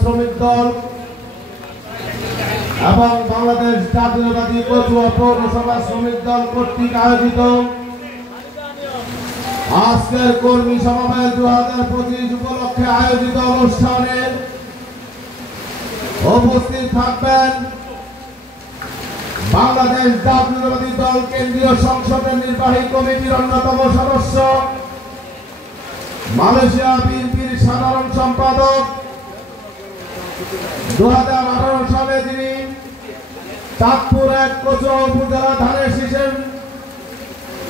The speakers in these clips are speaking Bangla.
শ্রমিক দল এবং বাংলাদেশ জাতীয়তাবাদী কচুয়া পৌরসভা শ্রমিক দল কর্তৃক আয়োজিত আজকের কর্মী সমাবেশ 2025 উপলক্ষে আয়োজিত অনুষ্ঠানে উপস্থিত থাকবেন বাংলাদেশ জাতীয়তাবাদী দল কেন্দ্রীয় সংসদের নির্বাহী কমিটির অন্যতম সদস্য, মালয়েশিয়া বিএনপির সাধারণ সম্পাদক, 2018 সালে যিনি চাঁদপুর 1 কচুয়া উপজেলা ধানের শীষের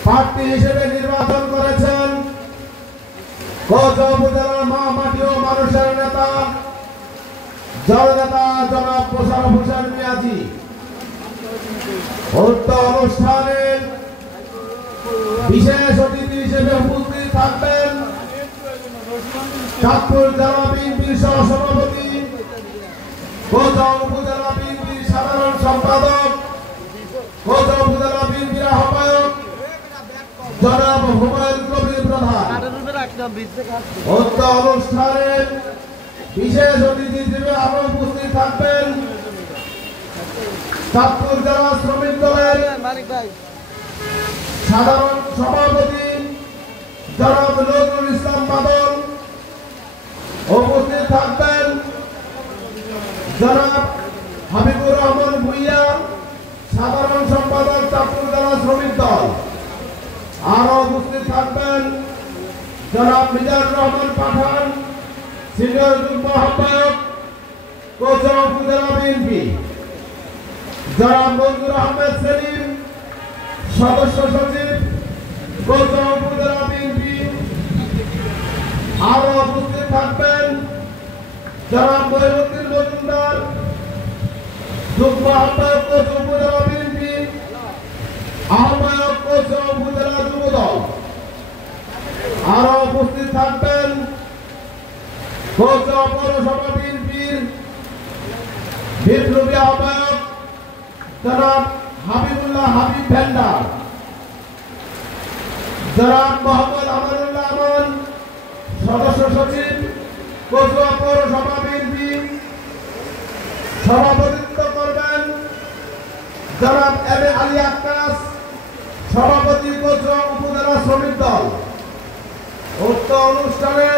প্রার্থী হিসেবে নির্বাচন করেছেন, কচুয়া উপজেলার মা মাটি ও মানুষের নেতা জননেতা জনাব মোশাররফ হোসেন মিয়াজি। উক্ত অনুষ্ঠানে বিশেষ অতিথি হিসেবে উপস্থিত থাকবেন চাঁদপুর জেলা বিএনপির সহসভাপতি, কচুয়া উপজেলা বিএনপির সাধারণ সম্পাদক, কচুয়া উপজেলা বিএনপির আহ্বায়ক জনাব হুমায়ুন কবির প্রধান। উক্ত অনুষ্ঠানে বিশেষ অতিথি হিসেবে আরো উপস্থিত থাকবেন চাঁদপুর জেলা শ্রমিক দলের সাধারণ সভাপতি জনাব নজরুল ইসলাম বাদল। উপস্থিত থাকবেন জনাব হাবিবুর রহমান ভুইয়া, সাধারণ সম্পাদক চাঁদপুর জেলা শ্রমিক দল। আরো উপস্থিত থাকবেন জনাব মিজানুর রহমান পাঠান, সিনিয়র যুগ্ম আহ্বায়ক কচুয়া উপজেলা বিএনপি, জনাব মঞ্জুর আহমেদ সেলিম, সদস্য সচিব কচুয়া উপজেলা বিএনপি। আরো উপস্থিত থাকবেন জনাব মহিউদ্দিন মজুমদার, যুগ্ম আহ্বায়ক কচুয়া উপজেলা বিএনপি, আহ্বায়ক কচুয়া উপজেলা যুবদল। আরো উপস্থিত থাকবেন কচুয়া পৌরসভা বিএনপির বিপ্লবী আহ্বায়ক জনাব হাবিবুল্লাহ হাবিব ভেন্ডার, জনাব মোহাম্মদ আমানুল্লাহ আমান, সদস্য সচিব কচুয়া পৌরসভা বিএনপি। সভাপতিত্ব করবেন জনাব এম এ আলী আক্কাস, সভাপতি কচুয়া উপজেলা শ্রমিক দল। উক্ত অনুষ্ঠানে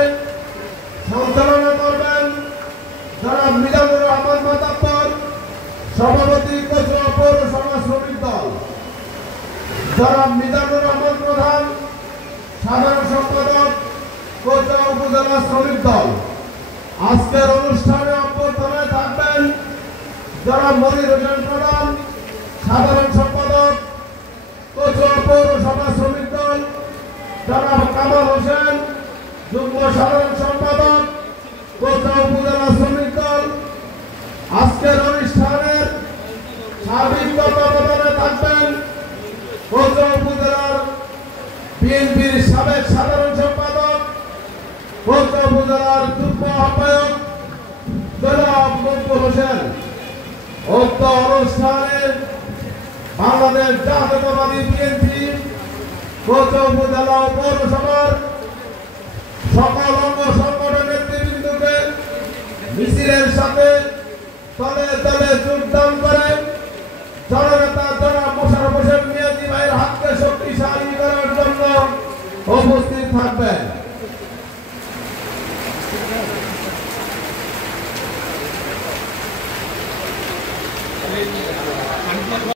সঞ্চালনা করবেন জনাব মিজানুর রহমান মাতাব্বর, সভাপতি কচুয়া পৌরসভা শ্রমিক দল, জনাব মিজানুর রহমান প্রধান, সাধারণ সম্পাদক কচুয়া উপজেলা শ্রমিক দল। আজকের অনুষ্ঠানে অভ্যর্থনায় থাকবেন জনাব মনির হোসেন প্রধান, সাধারণ সম্পাদক কচুয়া পৌরসভা শ্রমিক দল, জনাব কামাল হোসেন, যুগ্ম সাধারণ সম্পাদক কচুয়া উপজেলা শ্রমিক দল। আজকের অনুষ্ঠানের সার্বিক তত্ত্বাবধানে থাকবেন কচুয়া উপজেলার বিএনপির সাবেক সাধারণ সম্পাদক, কচুয়া উপজেলার যুগ্ম আহ্বায়ক জনাব মকবুল হোসেন। উক্ত অনুষ্ঠানে বাংলাদেশ জাতীয়তাবাদী বিএনপি কচুয়া উপজেলা ও পৌরসভার সকল অঙ্গ সংগঠনের নেতৃবৃন্দকে মিছিলের সাথে দলে দলে যোগদান করে জননেতা জনাব মোশাররফ হোসেন মিয়াজি ভাইয়ের হাতকে শক্তিশালী করার জন্য উপস্থিত থাকবেন।